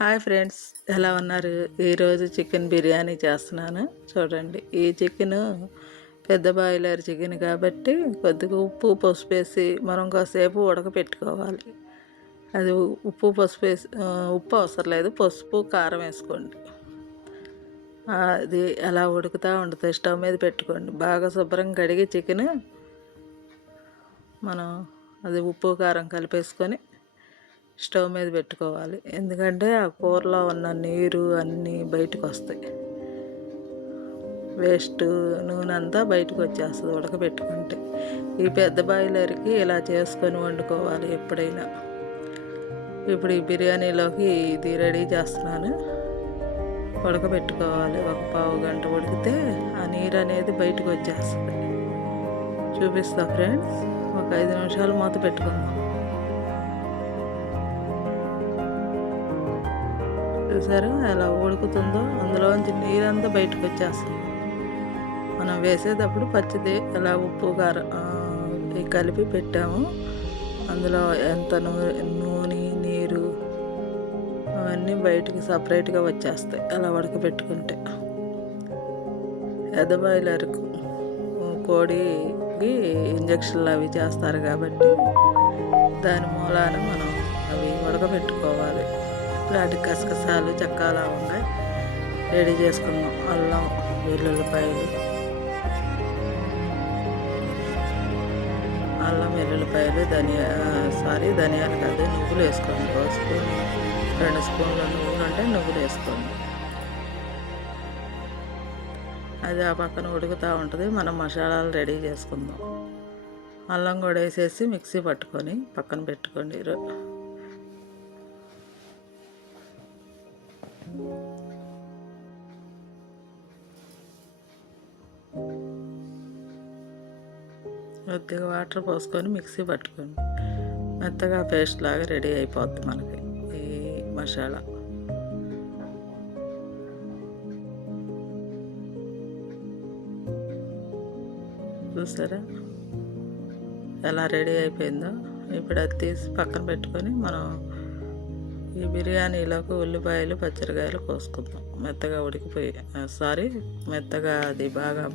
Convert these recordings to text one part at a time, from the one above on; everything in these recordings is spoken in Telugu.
హాయ్ ఫ్రెండ్స్, ఎలా ఉన్నారు? ఈరోజు చికెన్ బిర్యానీ చేస్తున్నాను. చూడండి, ఈ చికెను పెద్ద బాయిలర్ చికెన్ కాబట్టి కొద్దిగా ఉప్పు పసుపు వేసి మనం కాసేపు ఉడకపెట్టుకోవాలి. అది ఉప్పు పసుపు వేసి ఉప్పు అవసరం లేదు, పసుపు కారం వేసుకోండి. అది అలా ఉడుకుతూ ఉంటుంది. స్టవ్ మీద పెట్టుకోండి. బాగా శుభ్రంగా కడిగి చికెన్ మనం అది ఉప్పు కారం కలిపేసుకొని స్టవ్ మీద పెట్టుకోవాలి. ఎందుకంటే ఆ కూరలో ఉన్న నీరు అన్నీ బయటకు వస్తాయి. వేస్ట్ నూనె అంతా బయటకు వచ్చేస్తుంది ఉడకబెట్టుకుంటే. ఈ పెద్ద బాయిలర్కి ఇలా చేసుకొని వండుకోవాలి ఎప్పుడైనా. ఇప్పుడు ఈ బిర్యానీలోకి ఇది రెడీ చేస్తున్నాను. ఉడకబెట్టుకోవాలి. ఒక పావు గంట ఉడికితే ఆ నీరు అనేది బయటకు వచ్చేస్తుంది. చూపిస్తా ఫ్రెండ్స్. ఒక 5 నిమిషాలు మూత పెట్టుకుందాం. చూసారా ఎలా ఉడుకుతుందో? అందులోంచి నీరంతా బయటకు వచ్చేస్తుంది. మనం వేసేటప్పుడు పచ్చిది ఎలా ఉప్పు కారం కలిపి పెట్టాము. అందులో ఎంత నూనె నీరు అవన్నీ బయటికి సపరేట్గా వచ్చేస్తాయి అలా ఉడకబెట్టుకుంటే. పెద్ద బాయిలర్కు కోడికి ఇంజక్షన్లు అవి చేస్తారు కాబట్టి దాని మూలాన మనం అవి ఉడకబెట్టుకోవాలి. ఇలాంటి గసగసాలు చెక్క లవంగా రెడీ చేసుకున్నాం. అల్లం వెల్లుల్లిపాయలు ధనియాలు కాదు, నువ్వులు వేసుకోండి. ఒక స్పూన్ 2 స్పూన్ల నువ్వులు అంటే నువ్వులు వేసుకోండి. అది ఆ పక్కన ఉడుకుతూ ఉంటుంది. మనం మసాలాలు రెడీ చేసుకుందాం. అల్లం కూడా వేసేసి మిక్సీ పట్టుకొని పక్కన పెట్టుకోండి. కొద్దిగా వాటర్ పోసుకొని మిక్సీ పట్టుకోండి. మెత్తగా పేస్ట్ లాగా రెడీ అయిపోద్ది మనకి ఈ మసాలా. చూసారా ఎలా రెడీ అయిపోయిందో? ఇప్పుడు అది తీసి పక్కన పెట్టుకొని మనం ఈ బిర్యానీలోకి ఉల్లిపాయలు పచ్చిమిరకాయలు కోసుకుందాం. మెత్తగా ఉడికిపోయి మెత్తగా అది బాగా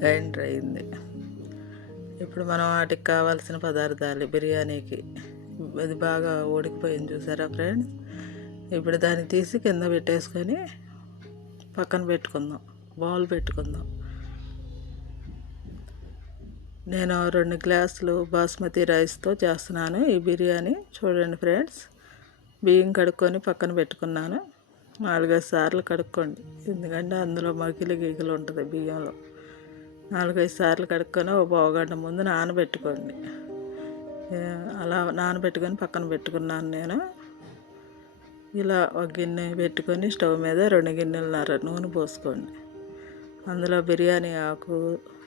గ్రైండర్ అయింది. ఇప్పుడు మనం వాటికి కావాల్సిన పదార్థాలు బిర్యానీకి అది బాగా ఉడికిపోయింది. చూసారా ఫ్రెండ్స్? ఇప్పుడు దాన్ని తీసి కింద పెట్టేసుకొని పక్కన పెట్టుకుందాం. బౌల్ పెట్టుకుందాం. నేను 2 గ్లాసులు బాస్మతి రైస్తో చేస్తున్నాను ఈ బిర్యానీ. చూడండి ఫ్రెండ్స్, బియ్యం కడుక్కొని పక్కన పెట్టుకున్నాను. 4-5 సార్లు కడుక్కోండి, ఎందుకంటే అందులో గీకులు ఉంటుంది బియ్యంలో. 4-5 సార్లు కడుక్కొని ఒక పావుగంట ముందు నానబెట్టుకోండి. అలా నానబెట్టుకొని పక్కన పెట్టుకున్నాను నేను. ఇలా ఒక గిన్నె పెట్టుకొని స్టవ్ మీద 2 గిన్నెలన్నర నూనె పోసుకోండి. అందులో బిర్యానీ ఆకు,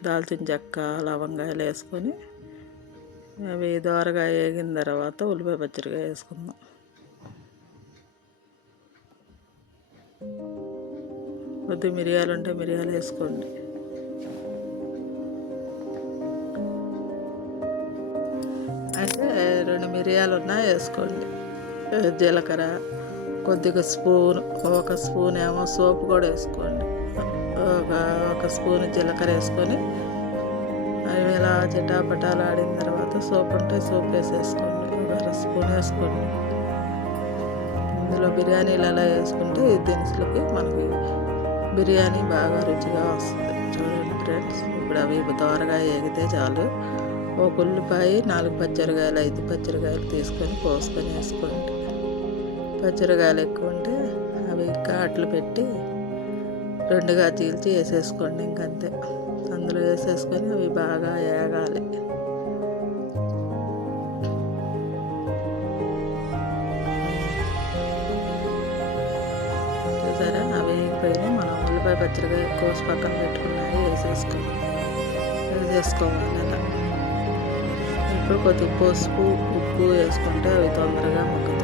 దాల్చిన చెక్క, లవంగాయలు వేసుకొని అవి దోరగా వేగిన తర్వాత ఉల్లిపాయ పచ్చడిగా వేసుకుందాం. కొద్ది మిరియాలు ఉంటే మిరియాలు వేసుకోండి. అయితే 2 మిరియాలు ఉన్నా వేసుకోండి. జీలకర్ర కొద్దిగా ఒక స్పూన్ ఏమో సోపు కూడా వేసుకోండి. ఒక స్పూన్ జీలకర్ర వేసుకొని అవి ఇలా చిటాపటాలు ఆడిన తర్వాత సోపు ఉంటే సోపు వేసేసుకోండి. ఒక 1/2 స్పూన్ వేసుకోండి. ఇందులో బిర్యానీలు అలా వేసుకుంటే ఈ దినుసులకి మనకి బిర్యానీ బాగా రుచిగా వస్తుంది. చూడండి ఫ్రెండ్స్, ఇప్పుడు అవి దోరగా వేగితే చాలు. ఒక ఉల్లిపాయ, 4 పచ్చిమిరకాయలు, 5 పచ్చిమిరకాయలు తీసుకొని కోసుకొని వేసుకోండి. పచ్చిమిరకాయలు ఎక్కువ ఉంటే అవి ఘాట్లు పెట్టి 2గా చీల్చి వేసేసుకోండి. ఇంకంతే. అందులో వేసేసుకొని అవి బాగా వేగాలి. చూసారా అవి వేగిపోయినాయి. మనం ఉల్లిపాయ పచ్చిమిరకాయ కోసి పక్కన పెట్టుకున్నాయి వేసేసుకోవాలి. అలా ఇప్పుడు కొద్దిగా పసుపు ఉప్పు వేసుకుంటే అవి తొందరగా మగ్గుతాయి.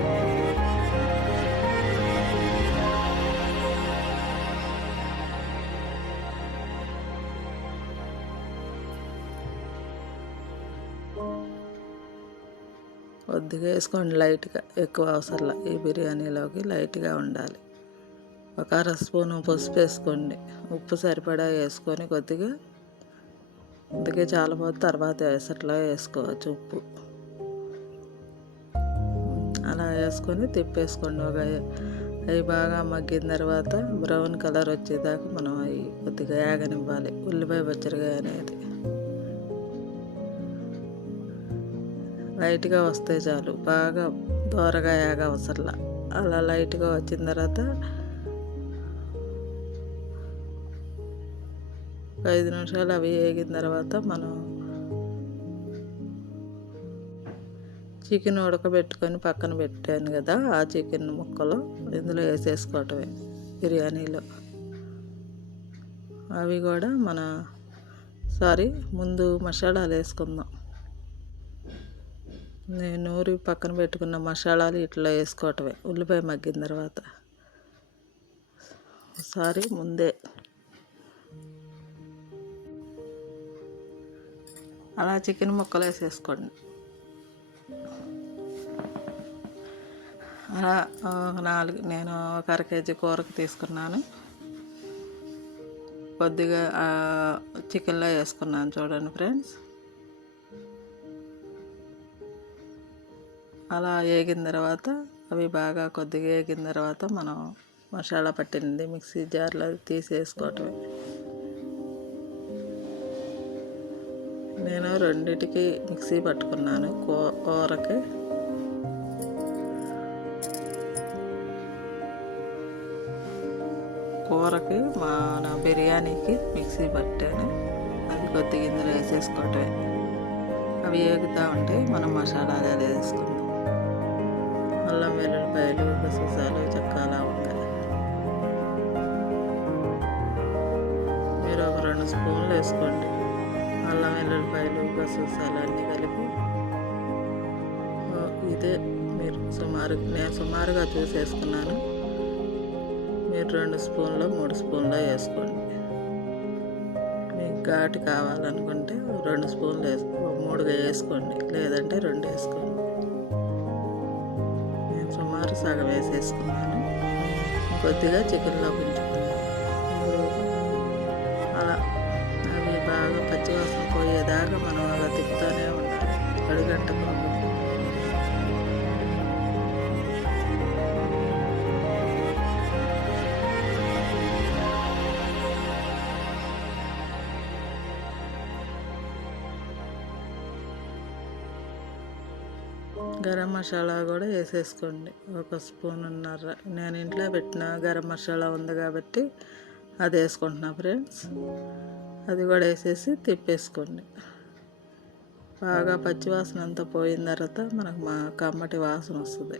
కొద్దిగా వేసుకోండి లైట్గా, ఎక్కువ అవసరంలా. ఈ బిర్యానీలోకి లైట్గా ఉండాలి. ఒక అర స్పూను పసుపు వేసుకోండి. ఉప్పు సరిపడా వేసుకొని కొద్దిగా, అందుకే చాలా పోతే తర్వాత ఎసట్లో వేసుకోవచ్చు ఉప్పు. అలా వేసుకొని తిప్పేసుకోండి. అవి బాగా మగ్గిన తర్వాత బ్రౌన్ కలర్ వచ్చేదాకా మనం అవి కొద్దిగా ఏగనివ్వాలి. ఉల్లిపాయ పచ్చడిగా అనేది లైట్గా వస్తే చాలు, బాగా దోరగా ఏగ అవసరంలా. అలా లైట్గా వచ్చిన తర్వాత 5 నిమిషాలు అవి వేగిన తర్వాత మనం చికెన్ ఉడకబెట్టుకొని పక్కన పెట్టాను కదా, ఆ చికెన్ ముక్కలు ఇందులో వేసేసుకోవటమే బిర్యానీలో. అవి కూడా ముందు మసాలాలు వేసుకుందాం. నేను నూరి పక్కన పెట్టుకున్న మసాలాలు ఇట్లా వేసుకోవటమే ఉల్లిపాయ మగ్గిన తర్వాత. ముందే అలా చికెన్ ముక్కలు వేసేసుకోండి. అలా నేను ఒక అర కేజీ కూరకు తీసుకున్నాను. కొద్దిగా చికెన్లో వేసుకున్నాను చూడండి ఫ్రెండ్స్. అలా వేగిన తర్వాత అవి బాగా కొద్దిగా వేగిన తర్వాత మనం మసాలా పట్టింది మిక్సీ జార్లో తీసేసుకోవటమే. నేను రెండిటికి మిక్సీ పట్టుకున్నాను. కూరకి మన బిర్యానీకి మిక్సీ పట్టాను. అది కొద్దిగా ఇందులో వేసేసుకోవటమే. అవి వేగుతూ ఉంటే మనం మసాలాలు వేసుకుందాం. అల్లం వెల్లుల్లిపాయలు, గసగసాలు, చెక్క, లవంగాలు మీరు ఒక 2 స్పూన్లు వేసుకోండి. అల్లం వెల్లుల్లిపాయలు, గసగసాలు అన్నీ కలిపి ఇదే మీరు నేను సుమారుగా చూసేసుకున్నాను. మీరు 2 స్పూన్లు 3 స్పూన్లు వేసుకోండి. మీకు ఘాటు కావాలనుకుంటే 2 స్పూన్లు 3గా వేసుకోండి, లేదంటే 2 వేసుకోండి. నేను సుమారు సగం వేసేసుకున్నాను. కొద్దిగా చికెన్లో ఉంచుకున్నాను. అలా అవి బాగా పచ్చివాసన పోయేదాకా మనం అలా తిప్పుతూనే ఉండాలి, అడుగంటకుండా. గరం మసాలా కూడా వేసేసుకోండి, 1 స్పూనున్నర. నేను ఇంట్లో పెట్టిన గరం మసాలా ఉంది కాబట్టి అది వేసుకుంటున్నా ఫ్రెండ్స్. అది కూడా వేసేసి తిప్పేసుకోండి. బాగా పచ్చివాసన అంతా పోయిన తర్వాత మనకు కమ్మటి వాసన వస్తుంది,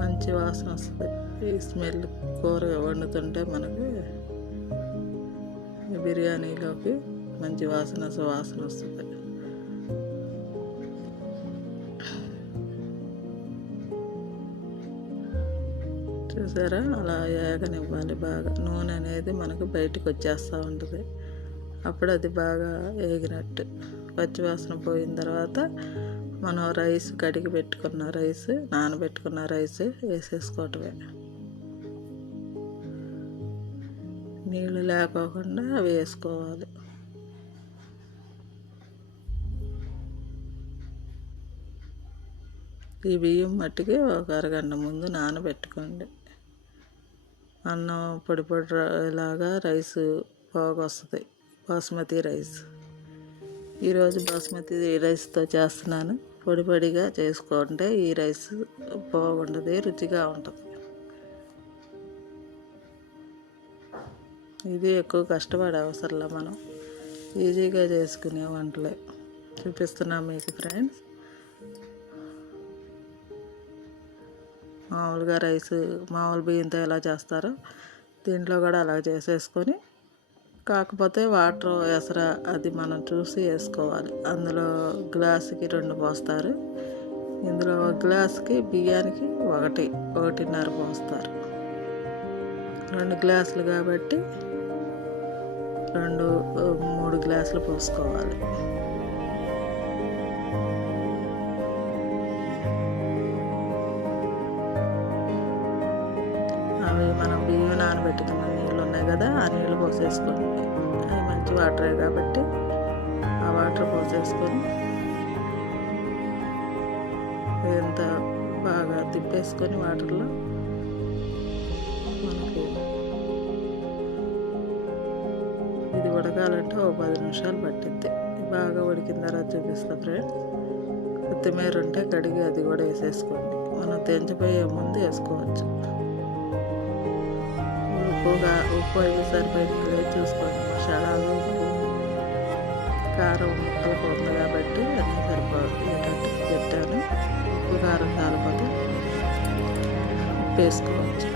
మంచి వాసన వస్తుంది. ఈ స్మెల్ కూర వండుతుంటే మనకి బిర్యానీలోకి మంచి వాసన వస్తుంది. చూసారా, అలా ఏగనివ్వాలి. బాగా నూనె అనేది మనకు బయటకు వచ్చేస్తూ ఉంటుంది. అప్పుడు అది బాగా వేగినట్టు. పచ్చివాసన పోయిన తర్వాత మనం కడిగి పెట్టుకున్న నానబెట్టుకున్న రైస్ వేసేసుకోవటమే. నీళ్ళు లేకోకుండా అవి వేసుకోవాలి. ఈ బియ్యం మట్టికి ఒక అరగంట ముందు నానబెట్టుకోండి. అన్నం పొడి లాగా రైస్ బాగా వస్తుంది, బాస్మతి రైస్. ఈరోజు బాస్మతి రైస్తో చేస్తున్నాను. పొడిగా చేసుకుంటే ఈ రైస్ బాగుంటుంది, రుచిగా ఉంటుంది. ఇది ఎక్కువ కష్టపడే అవసరంలా, మనం ఈజీగా చేసుకునే వంటలే చూపిస్తున్నాం మీకు ఫ్రెండ్స్. మామూలుగా మామూలు బియ్యంతో ఎలా చేస్తారో దీంట్లో కూడా అలా చేసేసుకొని, కాకపోతే వాటర్ అది మనం చూసి వేసుకోవాలి. అందులో గ్లాసుకి 2 పోస్తారు, ఇందులో ఒక గ్లాసుకి బియ్యానికి 1.5 పోస్తారు. 2 గ్లాసులు కాబట్టి 3 గ్లాసులు పోసుకోవాలి. నానబెట్టిన నీళ్ళు ఉన్నాయి కదా, ఆ నీళ్ళు పోసేసుకోండి. అవి మంచి వాటరే కాబట్టి ఆ వాటర్ పోసేసుకొని ఎంత బాగా తిప్పేసుకొని వాటర్లో మనకి ఇది ఉడకాలంటే ఒక 10 నిమిషాలు పట్టిద్ది. బాగా ఉడికిన తర్వాత చూపిస్తా ఫ్రెండ్స్. కొత్తిమీర ఉంటే కడిగి అది కూడా వేసేసుకోండి. మనం తెంచిపోయే ముందు వేసుకోవచ్చు. ఉప్పు అవి సరిపోయింది లేదు చూసుకోండి. మసాలాలు, ఉప్పు, కారం ముక్కలకు ఉంది కాబట్టి అన్నీ సరిపోయేటట్టు పెట్టాను. ఉప్పు కారం చాలపోతే ఉప్పు వేసుకోవచ్చు.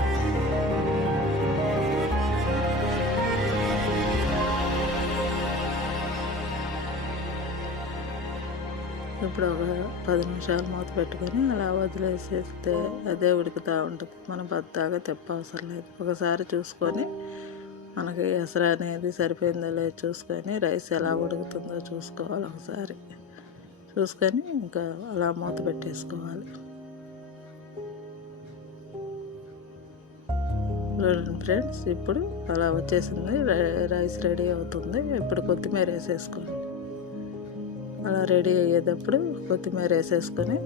ఇప్పుడు ఒక 10 నిమిషాలు మూత పెట్టుకొని అలా వదిలేసేస్తే అదే ఉడుకుతూ ఉంటుంది. మనం బద్దాగా అవసరం లేదు. ఒకసారి చూసుకొని మనకి ఎసరు అనేది సరిపోయిందో లేదో చూసుకొని రైస్ ఎలా ఉడుకుతుందో చూసుకోవాలి. ఒకసారి చూసుకొని ఇంకా అలా మూత పెట్టేసుకోవాలి. ఫ్రెండ్స్ ఇప్పుడు అలా వచ్చేసింది, రైస్ రెడీ అవుతుంది. ఇప్పుడు కొత్తిమీర వేసేసుకోండి. అలా రెడీ అయ్యేటప్పుడు కొత్తిమీర వేసేసుకొని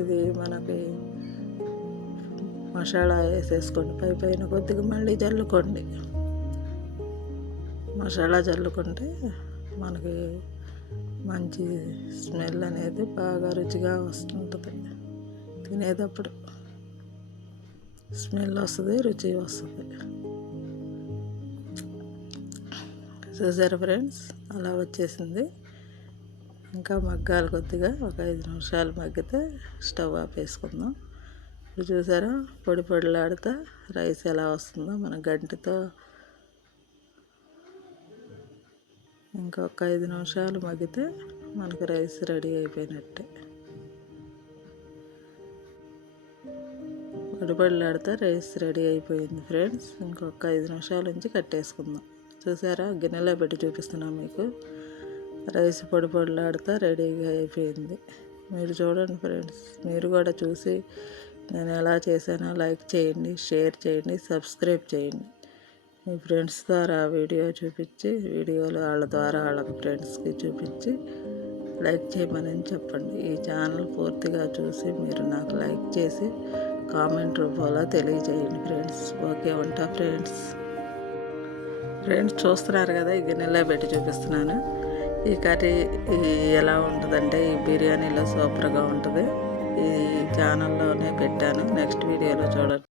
ఇది మనకి మసాలా వేసేసుకోండి. పైన కొద్దిగా మళ్ళీ జల్లుకోండి. మసాలా జల్లుకుంటే మనకి మంచి స్మెల్ అనేది బాగా రుచిగా వస్తుంటుంది. తినేటప్పుడు స్మెల్ వస్తుంది, రుచి వస్తుంది. చూసారా ఫ్రెండ్స్, అలా వచ్చేసింది. ఇంకా మగ్గాలి కొద్దిగా, ఒక 5 నిమిషాలు మగ్గితే స్టవ్ ఆపేసుకుందాం. ఇప్పుడు చూసారా పొడి పొడిలాడుతా రైస్ ఎలా వస్తుందో. మన గంటితో ఇంకొక 5 నిమిషాలు మగ్గితే మనకు రైస్ రెడీ అయిపోయినట్టే. పొడి పొడిలాడుతా రైస్ రెడీ అయిపోయింది ఫ్రెండ్స్. ఇంకొక 5 నిమిషాల నుంచి కట్టేసుకుందాం. చూసారా, గిన్నెలో పెట్టి చూపిస్తున్నాను మీకు. రైస్ పొడి పొడిలాడుతా రెడీగా అయిపోయింది. మీరు చూడండి ఫ్రెండ్స్, మీరు కూడా చూసి నేను ఎలా చేశానో లైక్ చేయండి, షేర్ చేయండి, సబ్స్క్రైబ్ చేయండి. మీ ఫ్రెండ్స్ ద్వారా వీడియో చూపించి, వీడియోలు వాళ్ళ ద్వారా వాళ్ళ ఫ్రెండ్స్కి చూపించి లైక్ చేయమని చెప్పండి. ఈ ఛానల్ పూర్తిగా చూసి మీరు నాకు లైక్ చేసి కామెంట్ రూపంలో తెలియజేయండి ఫ్రెండ్స్. ఓకే, ఉంటా ఫ్రెండ్స్. చూస్తున్నారు కదా, ఈ గిన్నెలో పెట్టి చూపిస్తున్నాను. ఈ కర్రీ ఎలా ఉంటుందంటే ఈ బిర్యానీలో సూపర్గా ఉంటుంది. ఈ ఛానల్లోనే పెట్టాను. నెక్స్ట్ వీడియోలో చూడండి.